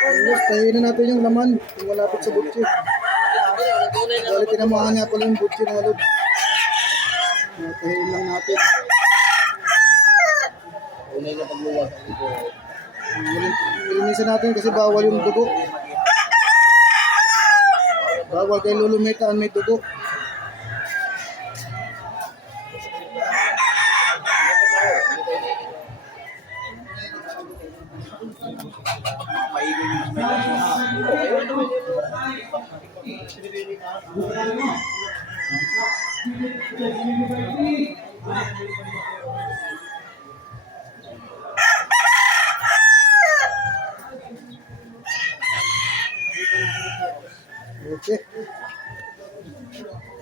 Tapos, tahiin na natin yung laman. Yung malapit sa butchi. Dahil tinamaan nga pala yung butchi ng alod. Tahiin lang natin. Unay na pagluwas. Ilinisan natin kasi bawal yung dugo. Bawal kay lulumitaan may dugo. Okay.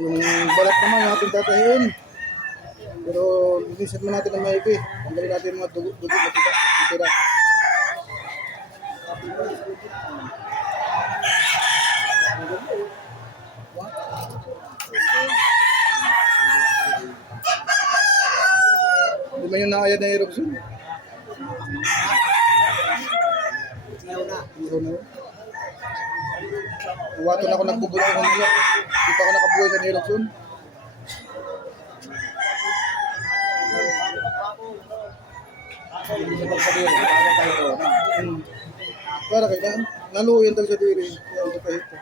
Yung balat naman natin tatahiin. Pero linisan mo natin ang maigi. Tanggalin natin yung mga dugo na tira. Hindi man yung naayad na eruption. Ilaw na. Iwato na ako nagbubulo ng nila. Hindi pa ako nakabuhay sa eruption. Para kayo na. Naluyan talaga sa diri. Kaya ito kahit ito.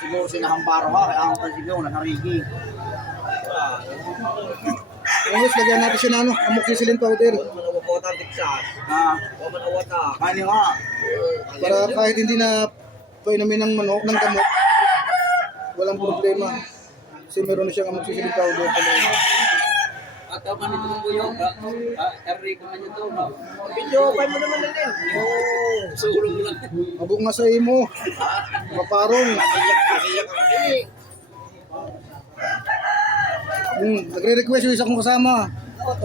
Siguro sinahamparo ka, kaya ako siguro nakarigi. Tapos lagyan natin siya na amoxicillin powder. Manawakota ang tiksas. Manawata. Kanya nga. Para kahit hindi na painumin ng manok, ng gamot, walang problema. Kasi meron na siyang amoxicillin powder. At ako nito mo yung Eric man ito. Video, pay mo naman lang yan. Sulong lang. Abog nga sa imo. Maparong. Kasiyak ako din. Nagre-request yung isa kong kasama.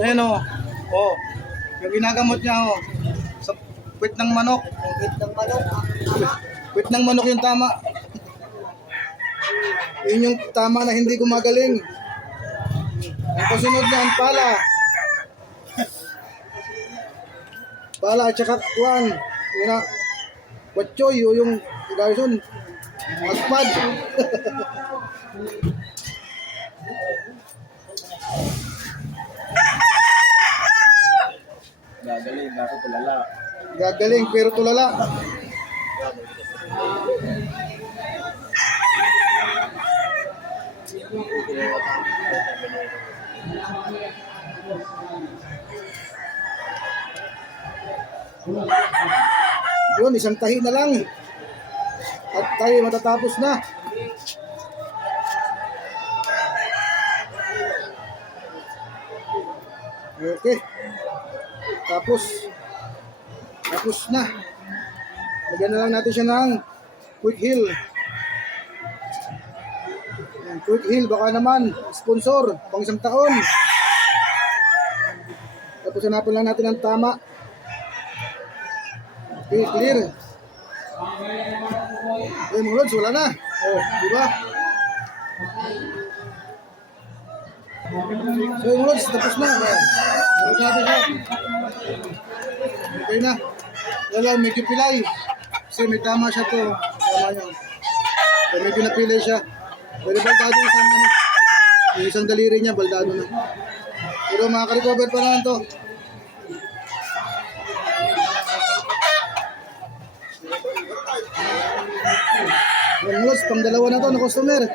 Ayan o. Oh. Yung ginagamot niya o. Sa puwit ng manok. Puwit ng manok yung tama. Yun yung tama na hindi gumagaling. Ang kasunod niyan, pala. Pala at saka kwan. Yun na. Watchoy o yung garson. Magpad. Gagaling, ako tulala. Gagaling pero tulala. Yun, isang tahi na lang. At tayo matatapos na. Okay. Tapos na. Lagyan na lang natin siya ng quick heal. Quick heal, baka naman sponsor pang isang taon. Tapos hanapin lang natin ang tama. Okay, clear. Okay, mga lods, wala na. Oh, di ba? So, yung lods, tapos na. Load natin siya. Okay na. Yan lang, medyo pilay. Kasi may tama siya to. Tama yun. So, medyo napilay siya. Pero baldado yung isang daliri niya, baldado na. Pero makaka-recover pa naman to. Yan, lods, pang dalawa na to na customer.